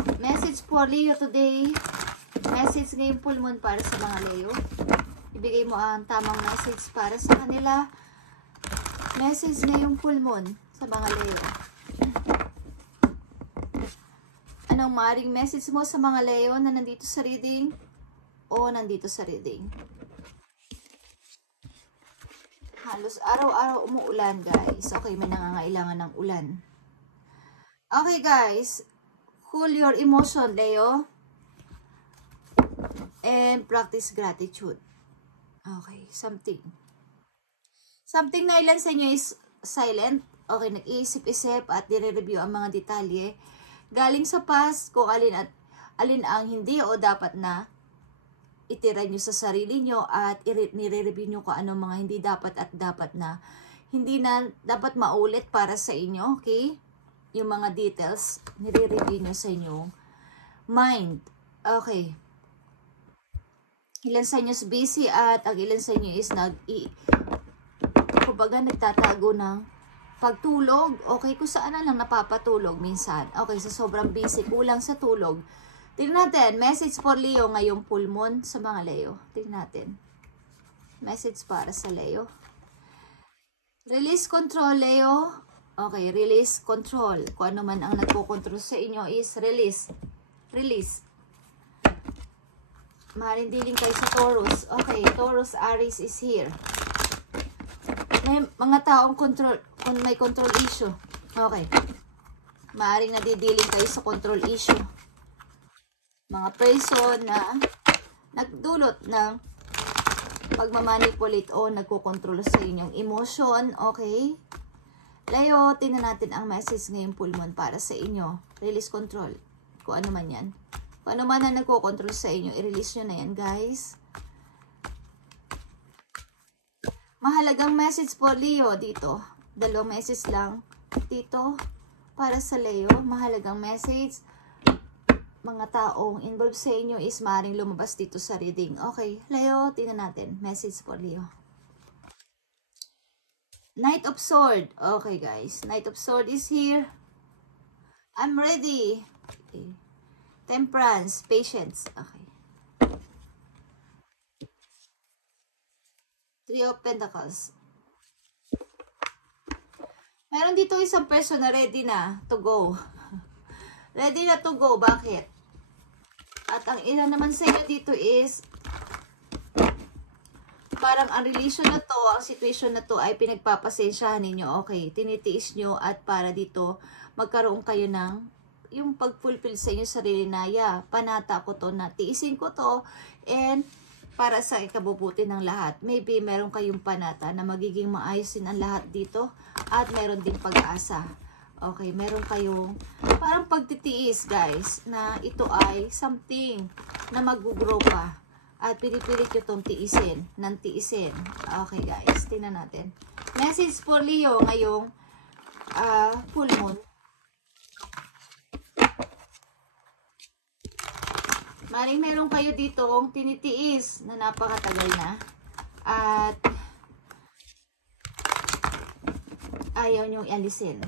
Message for Leo today. Message ngayong full moon para sa mga Leo. Ibigay mo ang tamang message para sa kanila. Message ngayong full moon sa mga Leo. Anong maaaring message mo sa mga Leo na nandito sa reading o nandito sa reading? Halos araw-araw umuulan, guys. Okay, may nangangailangan ng ulan. Okay, guys. Cool your emotion, Leo. And practice gratitude. Okay, something. Something na ilan sa inyo is silent. Okay, nag-iisip-isip at nire-review ang mga detalye. Galing sa past, kung alin ang hindi o dapat na itira nyo sa sarili nyo at nire-review nyo kung ano mga hindi dapat at dapat na hindi na dapat maulit para sa inyo, okay? Yung mga details, nire-review nyo sa inyong mind. Okay. Ilan sa inyo is busy at ang ilan sa inyo is kumbaga nagtatago ng pagtulog. Okay, kung saan na lang napapatulog minsan. Okay, sa sobrang busy, kulang sa tulog. Tingnan natin, message for Leo ngayong full moon sa mga Leo. Tingnan natin. Message para sa Leo. Release control, Leo. Okay, release control. Kung ano man ang nagpo-control sa inyo is release. Release. Maaaring dealing kayo sa Taurus. Okay, Taurus, Aries is here. May mga taong control, kung may control issue. Okay. Maaaring nadidealing kayo sa control issue. Mga person na nagdulot ng pagmamanipulate o nagkokontrol sa inyong emotion. Okay? Leo, tingnan natin ang message ngayong full moon para sa inyo. Release control. Kung ano man yan. Kung ano man na nagkokontrol sa inyo, i-release nyo na yan, guys. Mahalagang message for Leo dito. Dalawang message lang dito para sa Leo. Mahalagang message. Mga taong involved sa inyo is maaaring lumabas dito sa reading. Okay, Leo, tingnan natin. Message for Leo. Knight of Sword. Okay, guys. Knight of Sword is here. I'm ready. Okay. Temperance. Patience. Okay. Three of Pentacles. Meron dito isang person na ready na to go. Ready na to go. Bakit? At ang ilan naman sa inyo dito is parang ang relation na to, ang situation na to ay pinagpapasensyahan ninyo. Okay, tinitiis nyo at para dito magkaroon kayo ng yung pag-fulfill sa inyo sarili na, yeah, panata ko to, na tiisin ko to and para sa ikabubuti ng lahat. Maybe meron kayong panata na magiging maayos din ang lahat dito at meron din pag-asa. Okay, meron kayong parang pagtitiis, guys, na ito ay something na mag-grow pa. At pinipilit nyo itong tiisin, ng tiisin. Okay, guys, tingnan natin. Message for Leo ngayong full moon. Maring meron kayo ditong tinitiis na napakatagal na. At ayaw nyong alisin.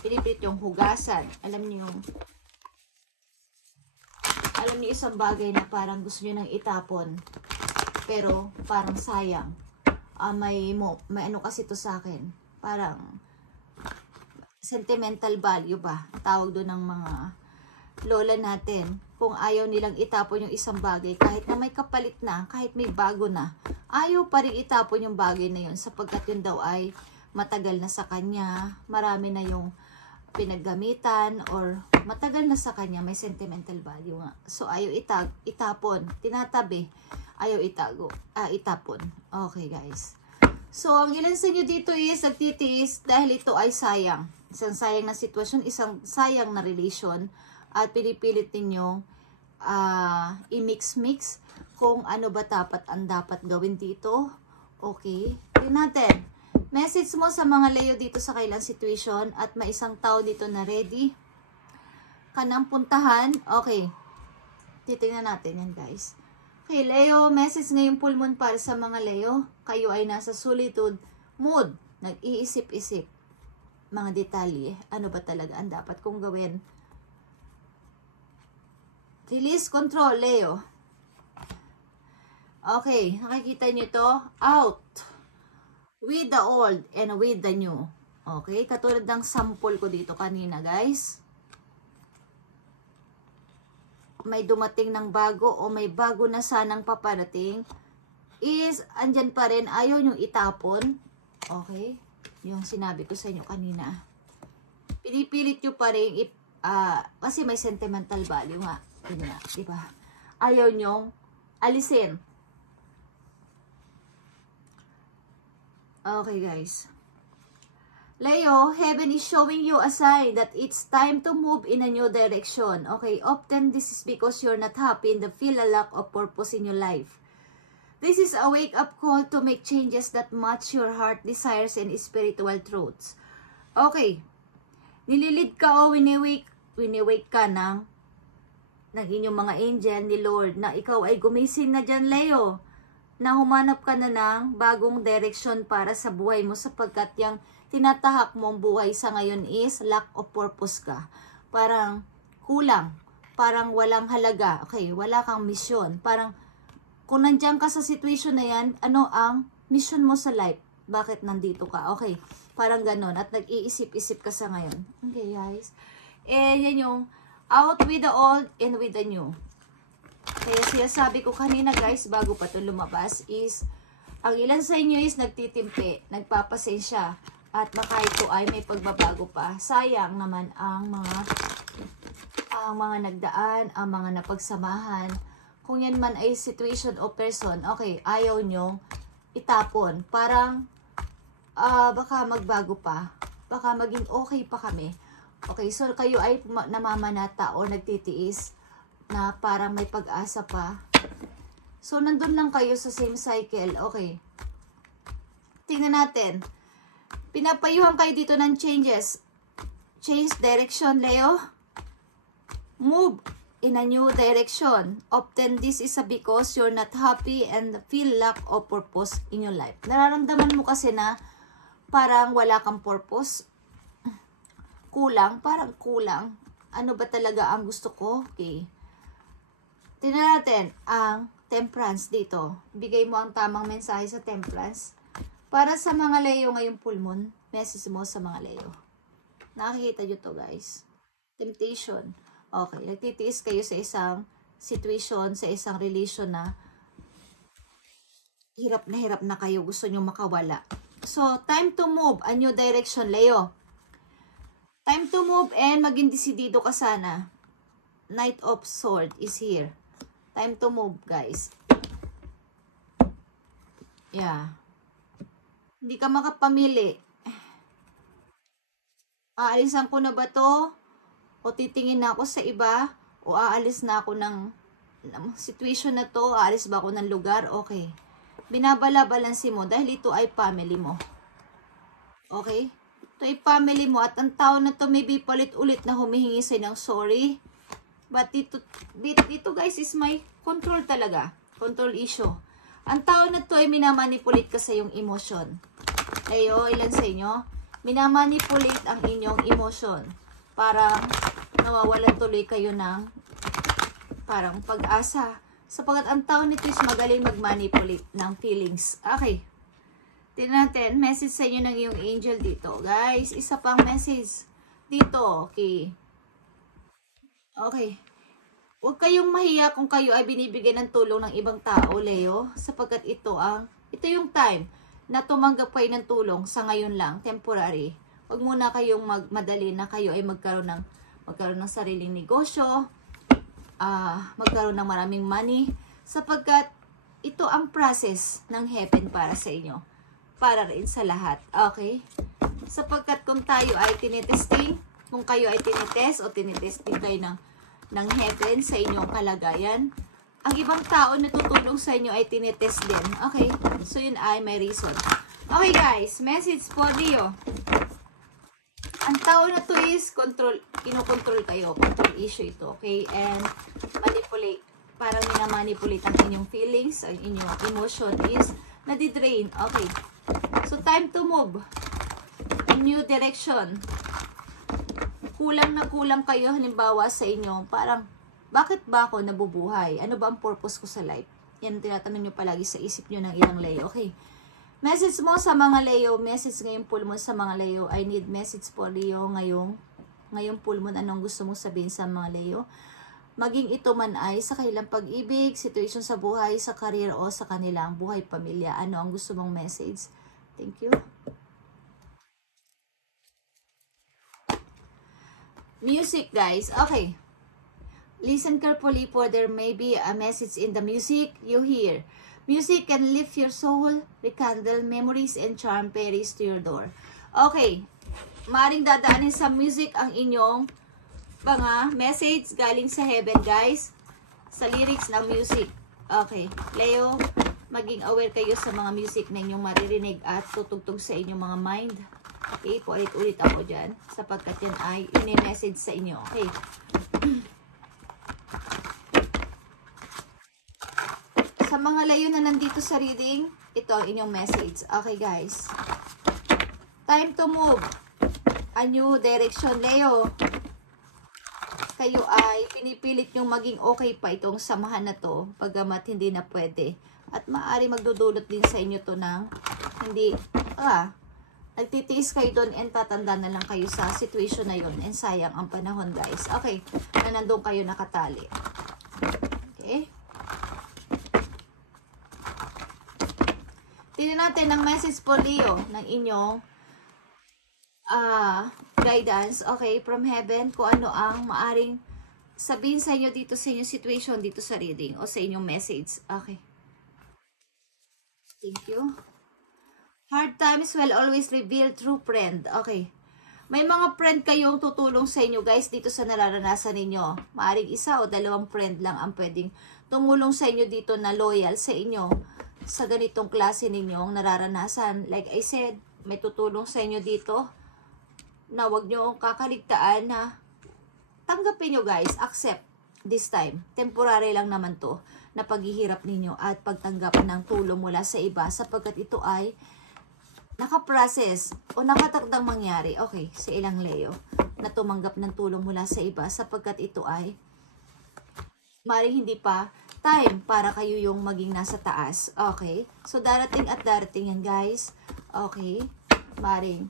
Pinipilit yung hugasan. Alam niyo isang bagay na parang gusto niyo nang itapon. Pero parang sayang. May ano kasi to sa akin. Parang sentimental value ba? Tawag doon ng mga lola natin. Kung ayaw nilang itapon yung isang bagay, kahit na may kapalit na, kahit may bago na, ayaw pa rin itapon yung bagay na yun sapagkat yun daw ay matagal na sa kanya, marami na yung pinaggamitan or matagal na sa kanya, may sentimental value nga. So ayaw itapon, tinatabi, ayaw itapon. Okay, guys. So ang ilan sa inyo dito is nagtitiis dahil ito ay sayang. Isang sayang na sitwasyon, isang sayang na relation at pinipilit ninyong i-mix-mix kung ano ba ang dapat gawin dito. Okay, tingnan natin. Message mo sa mga Leo dito sa kailang situation at may isang tao dito na ready kanang puntahan. Okay. Titingnan natin yan, guys. Okay, Leo, message ngayong full moon para sa mga Leo. Kayo ay nasa solitude mood. Nag-iisip-isip. Mga detalye. Ano ba talaga ang dapat kong gawin? Release control, Leo. Okay, nakikita nyo to? Out. With the old and with the new. Okay, katulad ng sample ko dito kanina, guys. May dumating ng bago o may bago na sanang paparating. Is, andyan pa rin, ayaw nyo itapon. Okay, yung sinabi ko sa inyo kanina. Pinipilit nyo pa rin, kasi may sentimental value nga. Yun nga, diba? Ayaw nyong alisin. Okay, guys. Leo, heaven is showing you a sign that it's time to move in a new direction. Okay, often this is because you're not happy and feel a lack of purpose in your life. This is a wake-up call to make changes that match your heart desires and spiritual truths. Okay, nililid ka o winiwake ka ng inyong mga angel ni Lord na ikaw ay gumising na dyan, Leo, na humanap ka na ng bagong direction para sa buhay mo sapagkat yung tinatahak mong buhay sa ngayon is lack of purpose ka. Parang kulang, parang walang halaga, okay, wala kang mission. Parang kung nandiyan ka sa situation na yan, ano ang mission mo sa life? Bakit nandito ka? Okay, parang ganon at nag-iisip-isip ka sa ngayon. Okay, guys. Yan yung out with the old and with the new. Kaya siya sabi ko kanina, guys, bago pa ito lumabas is, ang ilan sa inyo is nagtitimpi, nagpapasensya, at baka ito ay may pagbabago pa. Sayang naman ang mga nagdaan, ang mga napagsamahan. Kung yan man ay situation o person, okay, ayaw nyo itapon. Parang, baka magbago pa. Baka maging okay pa kami. Okay, so kayo ay namamanata o nagtitiis na parang may pag-asa pa. So, nandun lang kayo sa same cycle. Okay. Tingnan natin. Pinapayuhan kayo dito ng changes. Change direction, Leo. Move in a new direction. Often this is because you're not happy and feel lack of purpose in your life. Nararamdaman mo kasi na parang wala kang purpose. Kulang, parang kulang. Ano ba talaga ang gusto ko? Okay. Tingnan natin ang temperance dito. Bigay mo ang tamang mensahe sa temperance. Para sa mga Leo ngayong full moon, message mo sa mga Leo. Nakikita nyo to, guys. Temptation. Okay, nagtitiis kayo sa isang situation, sa isang relation na hirap na kayo. Gusto nyo makawala. So, time to move. A new direction, Leo. Time to move and maging desidido ka sana. Knight of Swords is here. Time to move, guys. Yeah. Hindi ka makapamili. Aalisan ko na ba to? O titingin na ako sa iba? O aalis na ako ng situation na to? Aalis ba ako ng lugar? Okay. Binabala-balansin mo dahil ito ay family mo. Okay? Ito ay family mo at ang tao na to may palit-ulit na humihingi sa'yo ng sorry. But dito guys is my control talaga. Control issue. Ang tao na to ay minamanipulate ka sa iyong emosyon. Ayo, ilan sa inyo? Minamanipulate ang inyong emosyon. Parang nawawalan tuloy kayo ng parang pag-asa. Sapagat ang tao nito is magaling mag-manipulate ng feelings. Okay. Tingnan natin, message sa inyo ng iyong angel dito. Guys, isa pang message dito. Okay. Okay. Huwag kayong mahiya kung kayo ay binibigyan ng tulong ng ibang tao, Leo. Sapagkat ito yung time na tumanggap kayo ng tulong sa ngayon lang, temporary. Huwag muna kayong magmadali na kayo ay magkaroon ng sariling negosyo, magkaroon ng maraming money, sapagkat ito ang process ng heaven para sa inyo. Para rin sa lahat. Okay? Sapagkat kung tayo ay tinitesting, kung kayo ay tinitest o tinitesting kayo ng heaven sa inyong kalagayan, ang ibang tao na tutulong sa inyo ay tinitest din. Okay? So, yun ay may reason. Okay, guys. Message for Leo. Ang tao na to is kinokontrol kayo. Control issue ito. Okay? And manipulate. Parang minamanipulate ang inyong feelings, ang inyong emotion is nadidrain. Okay. So, time to move. A new direction. Kulang na kulang kayo, halimbawa sa inyo, parang Bakit ba ako nabubuhay? Ano ba ang purpose ko sa life? Yan ang tinatanong nyo palagi sa isip nyo ng ilang Leo. Okay. Message mo sa mga Leo. Message ngayong full moon sa mga Leo. I need message for Leo ngayong full moon. Anong gusto mong sabihin sa mga Leo? Maging ito man ay sa kanilang pag-ibig, situation sa buhay, sa career o sa kanilang buhay pamilya. Ano ang gusto mong message? Thank you. Music, guys. Okay. Listen carefully for there may be a message in the music you hear. Music can lift your soul, rekindle memories, and charm fairies to your door. Okay. Maring dadaanin sa music ang inyong mga message galing sa heaven, guys. Sa lyrics ng music. Okay. Leo, maging aware kayo sa mga music na inyong maririnig at tutugtog sa inyong mga mind. Okay. Paulit-ulit ako dyan. Sapagkat yan ay ini-message sa inyo. Okay. Sa mga Leo na nandito sa reading, ito ang inyong message. Okay, guys. Time to move. A new direction, Leo. Kayo ay pinipilit nyong maging okay pa itong samahan na to, pagamat hindi na pwede. At maaari magdudulot din sa inyo to ng hindi, nagtitiis kayo doon and tatanda na lang kayo sa situation na yun. And sayang ang panahon, guys. Okay, na nandun kayo nakatali. Okay. Tingnan natin ang message po, Leo, ng inyong guidance, okay, from heaven, kung ano ang maaring sabihin sa inyo dito sa inyong situation, dito sa reading, o sa inyong message. Okay. Thank you. Hard times will always reveal true friend. Okay. May mga friend kayong tutulong sa inyo, guys, dito sa nararanasan ninyo. Maaring isa o dalawang friend lang ang pwedeng tumulong sa inyo dito na loyal sa inyo sa ganitong klase ninyong nararanasan. Like I said, may tutulong sa inyo dito na wag nyo kakaligtaan na tanggapin nyo, guys. Accept this time. Temporary lang naman to na paghihirap ninyo at pagtanggap ng tulong mula sa iba sapagkat ito ay nakaprocess o nakatakdang mangyari. Okay, sa ilang Leo na tumanggap ng tulong mula sa iba sapagkat ito ay maring hindi pa time para kayo yung maging nasa taas. Okay? So, darating at darating yan, guys. Okay? Maring.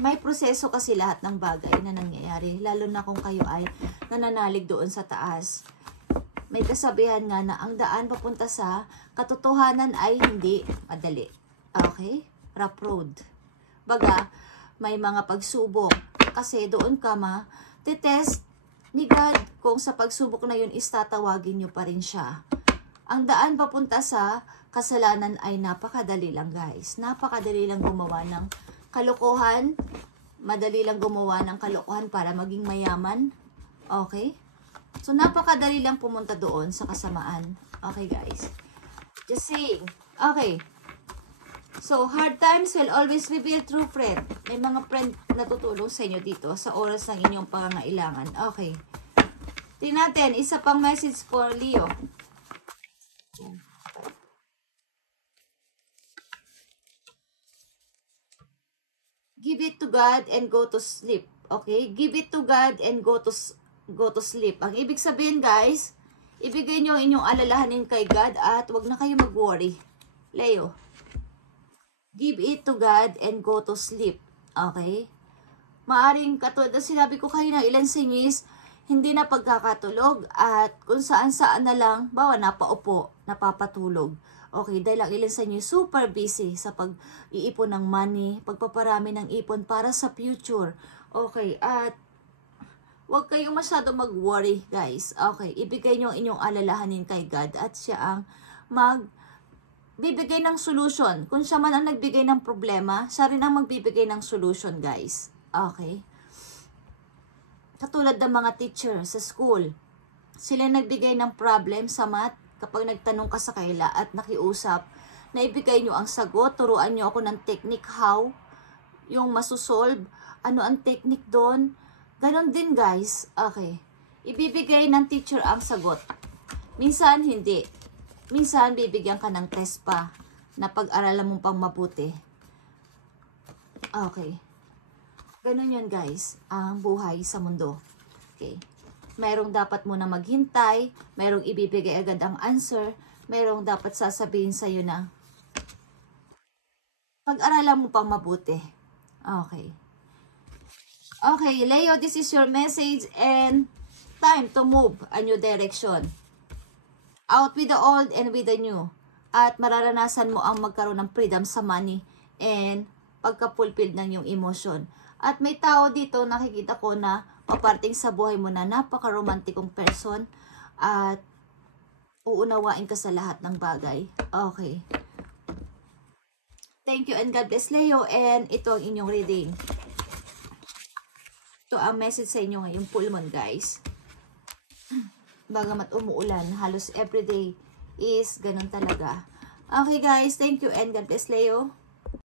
May proseso kasi lahat ng bagay na nangyayari. Lalo na kung kayo ay nananalig doon sa taas. May kasabihan nga na ang daan papunta sa katotohanan ay hindi madali. Okay? Rough road. Baga, may mga pagsubok. Kasi doon ka titest ni God kung sa pagsubok na yun istatawagin nyo pa rin siya. Ang daan papunta sa kasalanan ay napakadali lang, guys. Napakadali lang gumawa ng kalokohan. Madali lang gumawa ng kalokohan para maging mayaman. Okay? So, napakadali lang pumunta doon sa kasamaan. Okay, guys? Just saying. Okay. So, hard times will always reveal true friend. May mga friend na tutulong sa inyo dito sa oras ng inyong pangangailangan. Okay. Tingnan natin, isa pang message for Leo. Give it to God and go to sleep. Okay? Give it to God and go to sleep. Ang ibig sabihin, guys, ibigay nyo ang inyong alalahanin kay God at wag na kayo mag-worry. Leo. Give it to God and go to sleep. Okay? Maaring katulad na sinabi ko kayo na ilan sa inyo is hindi na pagkakatulog at kung saan-saan na lang, bawa napaupo, napapatulog. Okay, dahil ang ilan sa inyo super busy sa pag-iipon ng money, pagpaparami ng ipon para sa future. Okay, at huwag kayong masyado mag-worry, guys. Okay, ibigay nyo ang inyong alalahanin kay God at siya ang bibigay ng solution. Kung siya man ang nagbigay ng problema, siya rin ang magbibigay ng solution, guys. Okay? Katulad ng mga teacher sa school. Sila nagbigay ng problem sa math kapag nagtanong ka sa kaila at nakiusap. Naibigay nyo ang sagot. Turuan nyo ako ng technique how yung masusolve. Ano ang technique doon? Ganon din, guys. Okay. Ibibigay ng teacher ang sagot. Minsan, hindi. Minsan, bibigyan ka ng test pa na pag-aralan mo pang mabuti. Okay. Ganun yun, guys, ang buhay sa mundo. Okay. Merong dapat muna maghintay, merong ibibigay agad ang answer, merong dapat sasabihin sa'yo na pag-aralan mo pang mabuti. Okay. Okay, Leo, this is your message and time to move a new direction. Out with the old and with the new. At mararanasan mo ang magkaroon ng freedom sa money and pagka-fulfilled ng iyong emotion. At may tao dito, nakikita ko na paparting sa buhay mo na napaka-romantikong person at uunawain ka sa lahat ng bagay. Okay. Thank you and God bless, Leo. And ito ang inyong reading. Ito ang message sa inyo ngayong full moon, guys. Bagamat umuulan, halos everyday is ganun talaga. Okay, guys. Thank you and God bless, Leo.